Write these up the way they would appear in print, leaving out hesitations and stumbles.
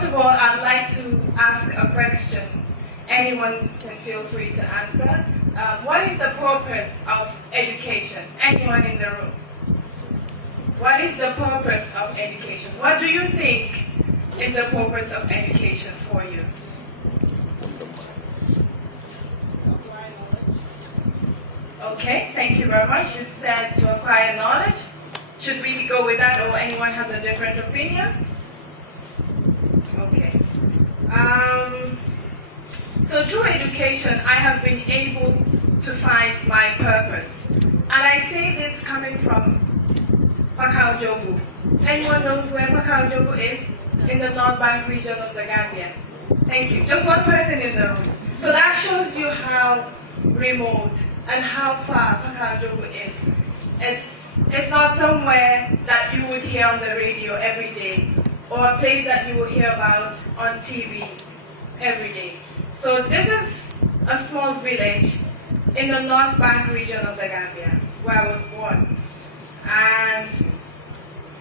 first of all, I'd like to ask a question. Anyone can feel free to answer. What is the purpose of education? Anyone in the room? What is the purpose of education? What do you think is the purpose of education for you? Okay, thank you very much. You said to acquire knowledge. Should we go with that, or anyone has a different opinion? Okay. So through education, I have been able to find my purpose. And I say this coming from Pakao Jogu. Anyone knows where Pakao Jogu is? In the North Bank region of the Gambian. Thank you. Just one person in the room. So that shows you how remote and how far Pakao Jogu is. It's not somewhere that you would hear on the radio every day, or a place that you will hear about on TV every day. So this is a small village in the North Bank region of the Gambia, where I was born. And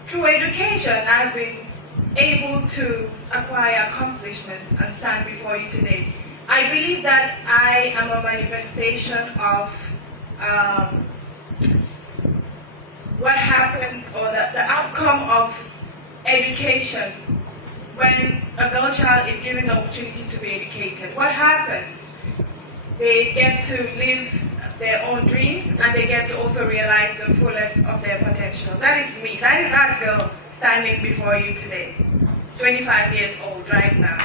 through education, I've been able to acquire accomplishments and stand before you today. I believe that I am a manifestation of what happens, or the outcome of education when a girl child is given the opportunity to be educated. What happens? They get to live their own dreams, and they get to also realize the fullest of their potential. That is me. That is that girl standing before you today. 25 years old right now.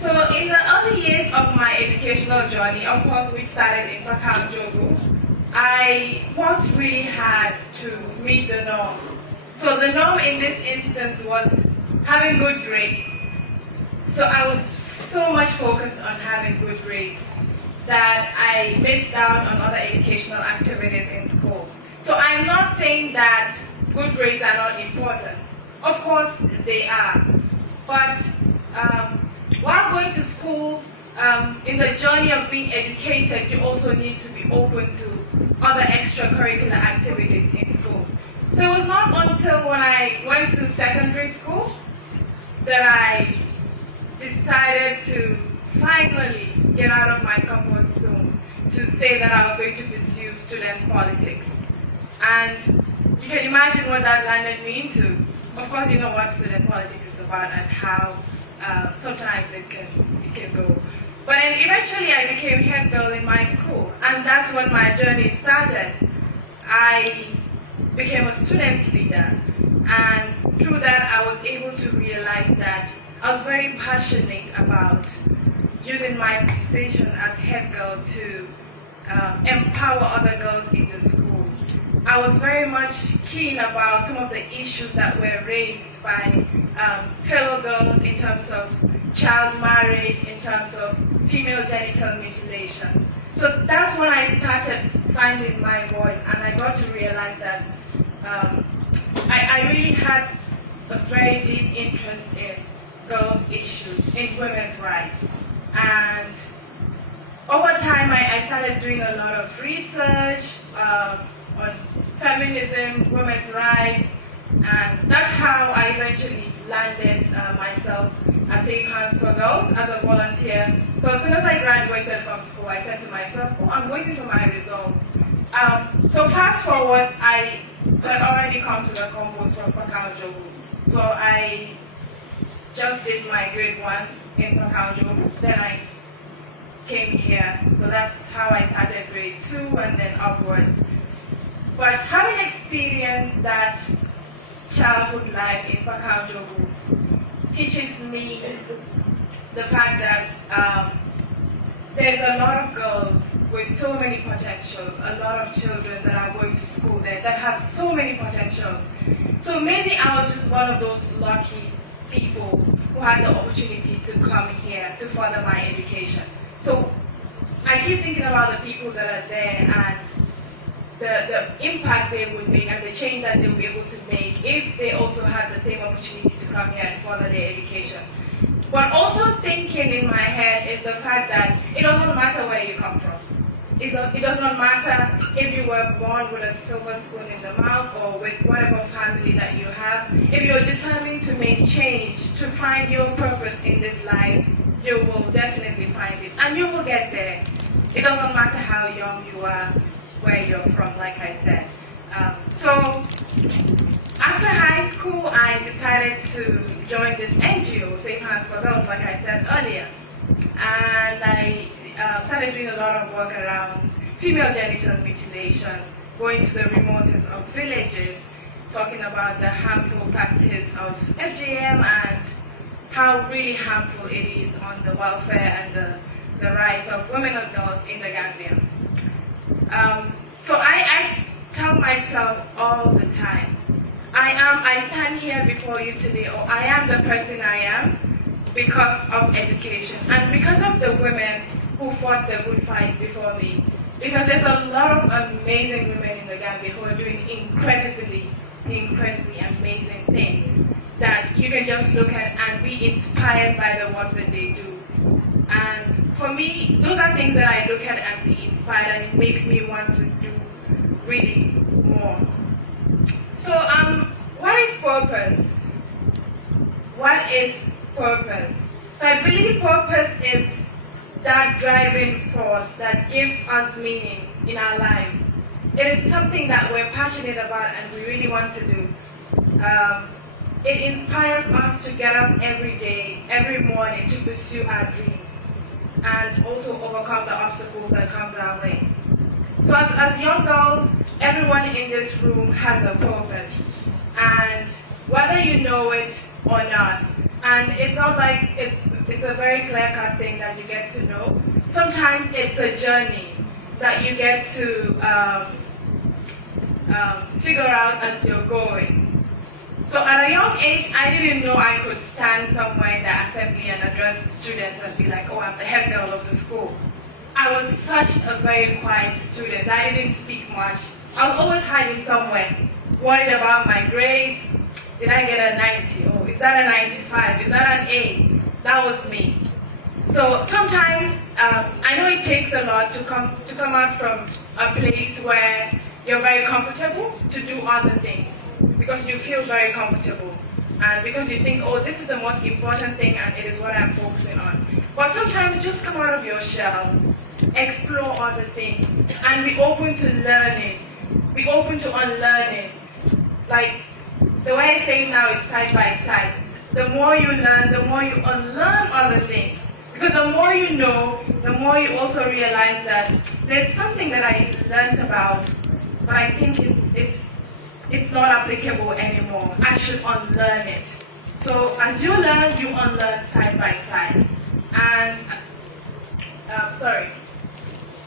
So in the early years of my educational journey, of course, which started in Pakao Jogu, I worked really hard to meet the norm. So the norm in this instance was having good grades. So I was so much focused on having good grades that I missed out on other educational activities in school. So I'm not saying that good grades are not important. Of course they are. But while going to school, in the journey of being educated, you also need to be open to other extracurricular activities in school. So it was not until when I went to secondary school that I decided to finally get out of my comfort zone to say that I was going to pursue student politics. And you can imagine what that landed me into. Of course, you know what student politics is about and how sometimes it can go. But then eventually I became head girl in my school, and that's when my journey started. I became a student leader, and through that I was able to realize that I was very passionate about using my position as head girl to empower other girls in the school. I was very much keen about some of the issues that were raised by fellow girls in terms of child marriage, in terms of female genital mutilation. So that's when I started finding my voice, and I got to realize that I really had a very deep interest in girls' issues, in women's rights. And over time, I started doing a lot of research on feminism, women's rights, and that's how I eventually landed myself at Safe Hands for Girls as a volunteer. So as soon as I graduated from school, I said to myself, oh, I'm waiting for my results. So fast forward, I had already come to the compost from Pakao Jogu. So I just did my grade 1 in Pakao Jogu. Then I came here. So that's how I started grade 2 and then upwards. But having experienced that childhood life in Pakao Jogu teaches me the fact that there's a lot of girls with so many potentials, a lot of children that are going to school there that have so many potentials. So maybe I was just one of those lucky people who had the opportunity to come here to further my education. So I keep thinking about the people that are there and the impact they would make and the change that they would be able to make if they also had the same opportunity to come here and further their education. But also thinking in my head is the fact that it doesn't matter where you come from. it does not matter if you were born with a silver spoon in the mouth or with whatever family that you have. If you're determined to make change, to find your purpose in this life, you will definitely find it. And you will get there. It doesn't matter how young you are, where you're from, like I said. So after high school, I decided to join this NGO, SaGG for Girls, like I said earlier. And I started doing a lot of work around female genital mutilation, going to the remotest of villages, talking about the harmful practice of FGM and how really harmful it is on the welfare and the rights of women and girls in the Gambia. So I tell myself all the time, I stand here before you today, or I am the person I am because of education and because of the women who fought the good fight before me. Because there's a lot of amazing women in the Gambia who are doing incredibly amazing things that you can just look at and be inspired by the work that they do. And for me, those are things that I look at and be inspired, and it makes me want to do really more. So, what is purpose? What is purpose? So I believe purpose is that driving force that gives us meaning in our lives. It is something that we're passionate about and we really want to do. It inspires us to get up every day, every morning to pursue our dreams and also overcome the obstacles that comes our way. So as young girls, everyone in this room has a purpose, and whether you know it or not, and it's not like it's a very clear-cut thing that you get to know. Sometimes it's a journey that you get to figure out as you're going. So at a young age, I didn't know I could stand somewhere in the assembly and address students and be like, oh, I'm the head girl of the school. I was such a very quiet student. I didn't speak much. I was always hiding somewhere, worried about my grades. Did I get a 90? Oh, is that a 95? Is that an 8? That was me. So sometimes, I know it takes a lot to come out from a place where you're very comfortable to do other things, because you feel very comfortable and because you think, oh, this is the most important thing and it is what I'm focusing on. But sometimes just come out of your shell, explore other things, and be open to learning, be open to unlearning. Like the way I say it now is side by side. The more you learn, the more you unlearn other things. Because the more you know, the more you also realize that there's something that I learned about, but I think it's not applicable anymore. I should unlearn it. So as you learn, you unlearn side by side. And,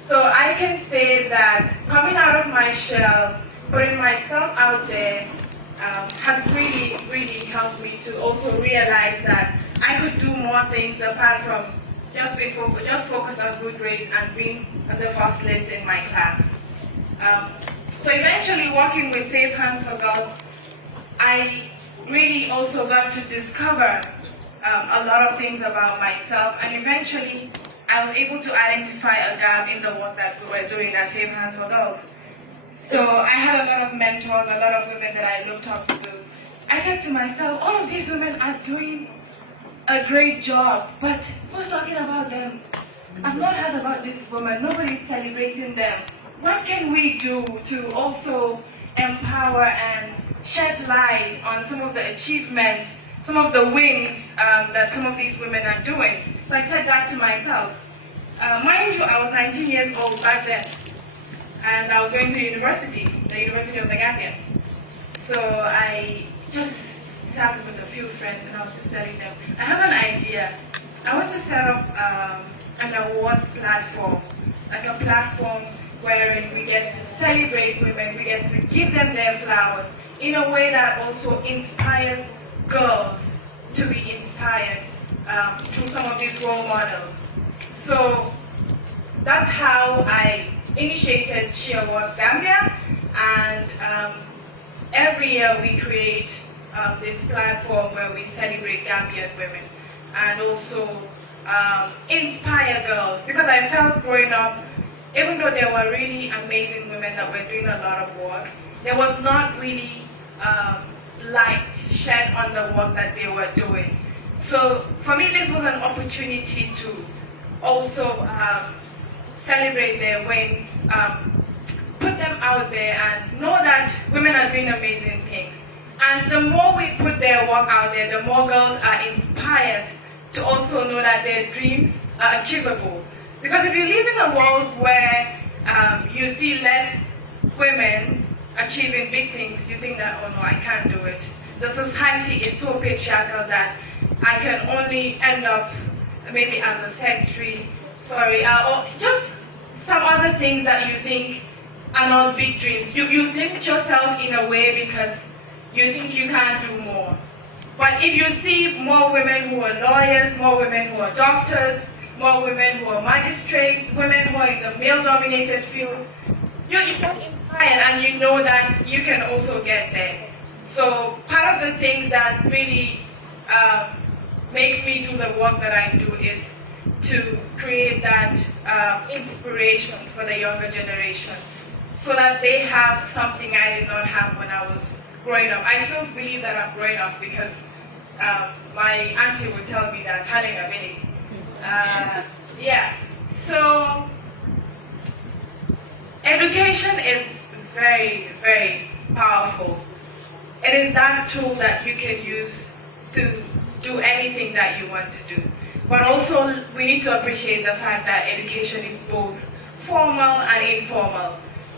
So I can say that coming out of my shell, putting myself out there, has really, really helped me to also realize that I could do more things apart from just focus on good grades and being on the first list in my class. So eventually, working with SaGG for Girls, I really also got to discover a lot of things about myself, and eventually I was able to identify a gap in the work that we were doing at SaGG for Girls. So I had a lot of mentors, a lot of women that I looked up to. I said to myself, all of these women are doing a great job, but who's talking about them? I've not heard about this woman, nobody's celebrating them. What can we do to also empower and shed light on some of the achievements, some of the wins that some of these women are doing? So I said that to myself. Mind you, I was 19 years old back then, and I was going to university, the University of the Gambia. So I just sat with a few friends and I was just telling them, I have an idea. I want to set up an awards platform, like a platform wherein we get to celebrate women, we get to give them their flowers in a way that also inspires girls to be inspired through some of these role models. So that's how I initiated She Awards Gambia, and every year we create this platform where we celebrate Gambian women and also inspire girls, because I felt growing up even though there were really amazing women that were doing a lot of work, there was not really light shed on the work that they were doing. So for me, this was an opportunity to also celebrate their wins, put them out there and know that women are doing amazing things. And the more we put their work out there, the more girls are inspired to also know that their dreams are achievable. Because if you live in a world where you see less women achieving big things, you think that, oh no, I can't do it. The society is so patriarchal that I can only end up maybe as a secretary, or just some other things that you think are not big dreams. You limit yourself in a way because you think you can't do more. But if you see more women who are lawyers, more women who are doctors, more women who are magistrates, women who are in the male-dominated field, you're inspired and you know that you can also get there. So part of the things that really makes me do the work that I do is to create that inspiration for the younger generation so that they have something I did not have when I was growing up. I still believe that I'm growing up because my auntie would tell me that, yeah. So education is very, very powerful. It is that tool that you can use to do anything that you want to do. But also, we need to appreciate the fact that education is both formal and informal.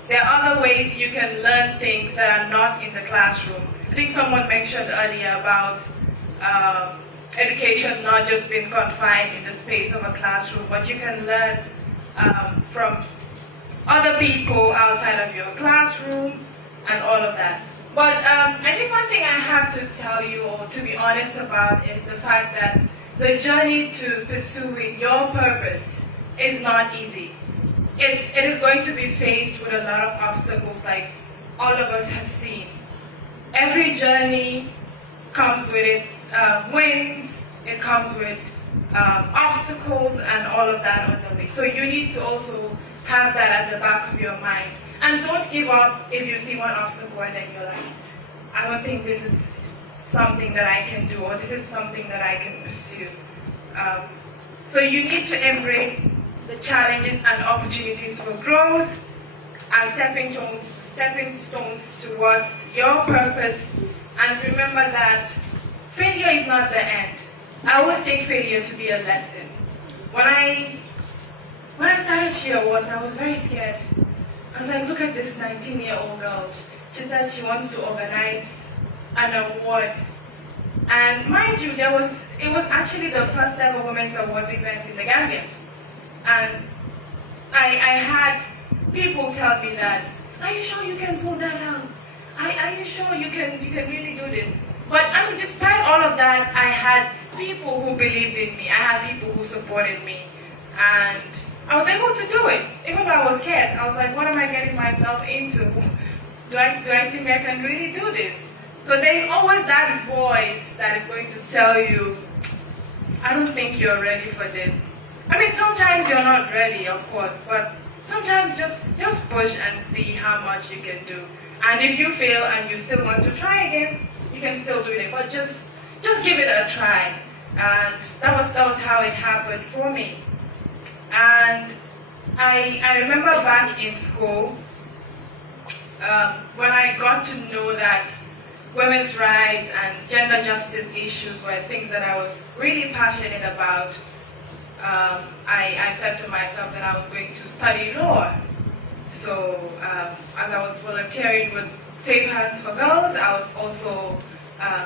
There are other ways you can learn things that are not in the classroom. I think someone mentioned earlier about education not just being confined in the space of a classroom, but you can learn from other people outside of your classroom and all of that. But I think one thing I have to tell you, or to be honest about, is the fact that the journey to pursuing your purpose is not easy. It is going to be faced with a lot of obstacles like all of us have seen. Every journey comes with its wins, it comes with obstacles and all of that on the way. So you need to also have that at the back of your mind. And don't give up if you see one obstacle and then you're like, I don't think this is something that I can do, or this is something that I can pursue. So you need to embrace the challenges and opportunities for growth as stepping stones towards your purpose. And remember that failure is not the end. I always take failure to be a lesson. When I started She Awards, I was very scared. I was like, look at this 19-year-old girl. She said she wants to organize an award. And mind you, it was actually the first ever Women's Awards event in the Gambian. And I had people tell me that, are you sure you can pull that out? Are you sure you can really do this? But I mean, despite all of that, I had people who believed in me. I had people who supported me. And I was able to do it, even though I was scared. I was like, what am I getting myself into? Do I think I can really do this? So there's always that voice that is going to tell you, I don't think you're ready for this. I mean, sometimes you're not ready, of course, but sometimes just push and see how much you can do. And if you fail and you still want to try again, you can still do it. But just give it a try. And that was how it happened for me. And I remember back in school, when I got to know that women's rights and gender justice issues were things that I was really passionate about, I said to myself that I was going to study law. So as I was volunteering with Safe Hands for Girls, I was also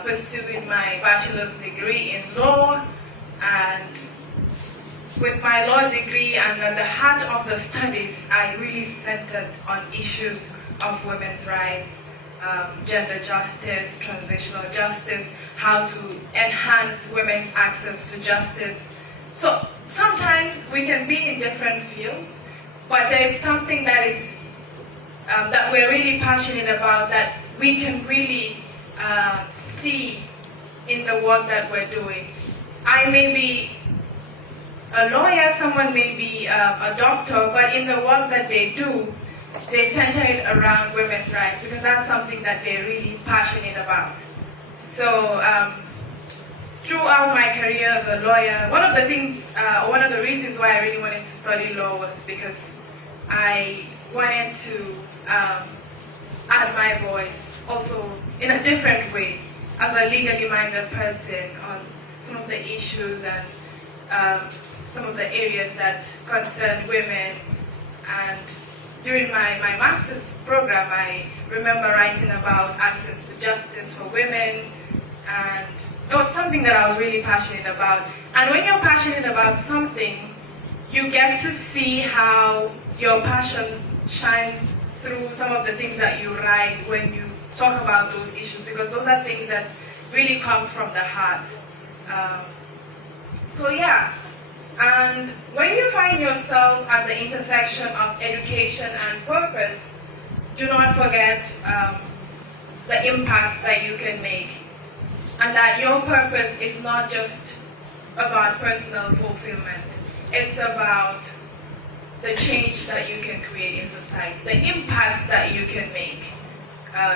pursuing my bachelor's degree in law. And with my law degree and at the heart of the studies, I really centered on issues of women's rights, gender justice, transitional justice, how to enhance women's access to justice. So sometimes we can be in different fields, but there is something that is that we're really passionate about that we can really see in the work that we're doing. I may be a lawyer, someone may be a doctor, but in the work that they do, they center it around women's rights because that's something that they're really passionate about. So throughout my career as a lawyer, one of the reasons why I really wanted to study law was because I wanted to add my voice also in a different way as a legally minded person on some of the issues and some of the areas that concern women. And during my master's program, I remember writing about access to justice for women, and it was something that I was really passionate about. And when you're passionate about something, you get to see how your passion shines through some of the things that you write when you talk about those issues, because those are things that really comes from the heart. So yeah, and when you find yourself at the intersection of education and purpose, do not forget the impact that you can make, and that your purpose is not just about personal fulfillment. It's about the change that you can create in society, the impact that you can make.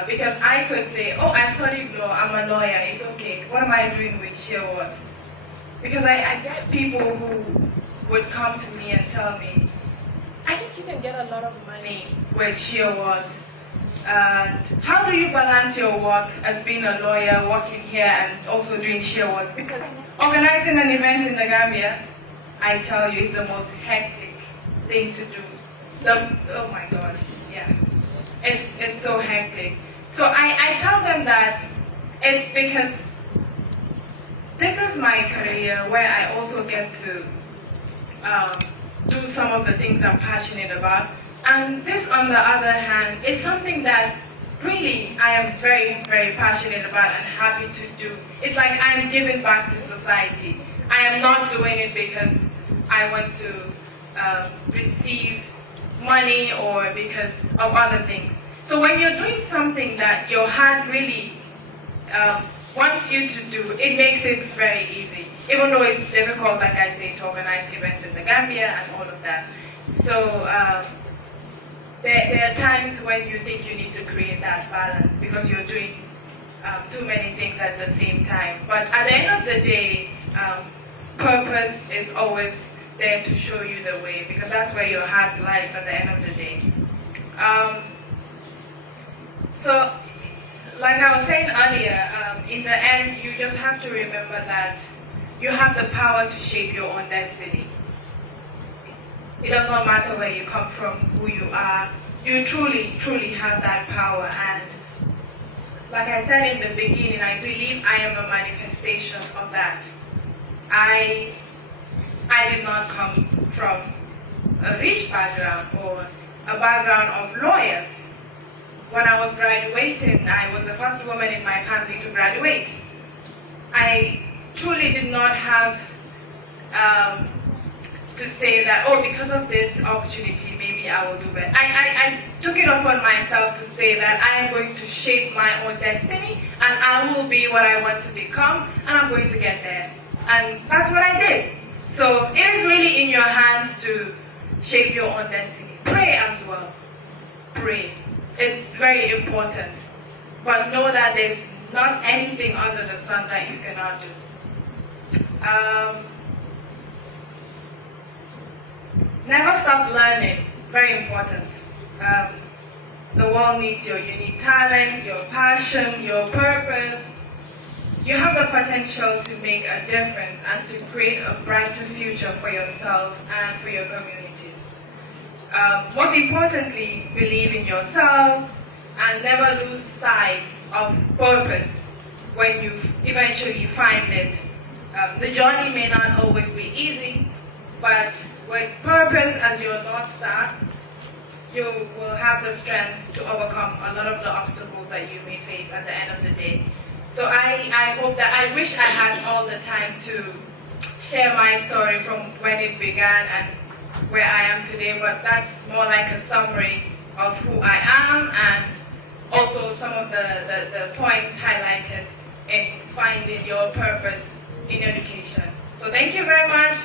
Because I could say, oh, I studied law, I'm a lawyer, it's okay. What am I doing with sheer worth? Because I get people who would come to me and tell me, I think you can get a lot of money with sheer worth. And how do you balance your work as being a lawyer, working here, and also doing sheer worth? Because organizing an event in the Gambia, I tell you, is the most hectic thing to do. Oh my God, yeah. It's so hectic. So I tell them that it's because this is my career where I also get to do some of the things I'm passionate about. And this, on the other hand, is something that really I am very, very passionate about and happy to do. It's like I'm giving back to society. I am not doing it because I want to receive money or because of other things. So when you're doing something that your heart really wants you to do, it makes it very easy. Even though it's difficult, like I say, to organize events in the Gambia and all of that. So there are times when you think you need to create that balance because you're doing too many things at the same time. But at the end of the day, purpose is always there to show you the way, because that's where your heart lies at the end of the day. So, like I was saying earlier, in the end, you just have to remember that you have the power to shape your own destiny. It does not matter where you come from, who you are. You truly, truly have that power. And like I said in the beginning, I believe I am a manifestation of that. I did not come from a rich background or a background of lawyers. When I was graduating, I was the first woman in my family to graduate. I truly did not have to say that, oh, because of this opportunity, maybe I will do better. I took it upon myself to say that I am going to shape my own destiny, and I will be what I want to become, and I'm going to get there. And that's what I did. So it is really in your hands to shape your own destiny. Pray as well. Pray. It's very important. But know that there's not anything under the sun that you cannot do. Never stop learning. Very important. The world needs your unique talents, your passion, your purpose. You have the potential to make a difference and to create a brighter future for yourself and for your communities. Most importantly, believe in yourself and never lose sight of purpose when you eventually find it. The journey may not always be easy, but with purpose as your North Star, you will have the strength to overcome a lot of the obstacles that you may face at the end of the day. So I hope that, I wish I had all the time to share my story from when it began and where I am today, but that's more like a summary of who I am and also some of the points highlighted in finding your purpose in education. So thank you very much.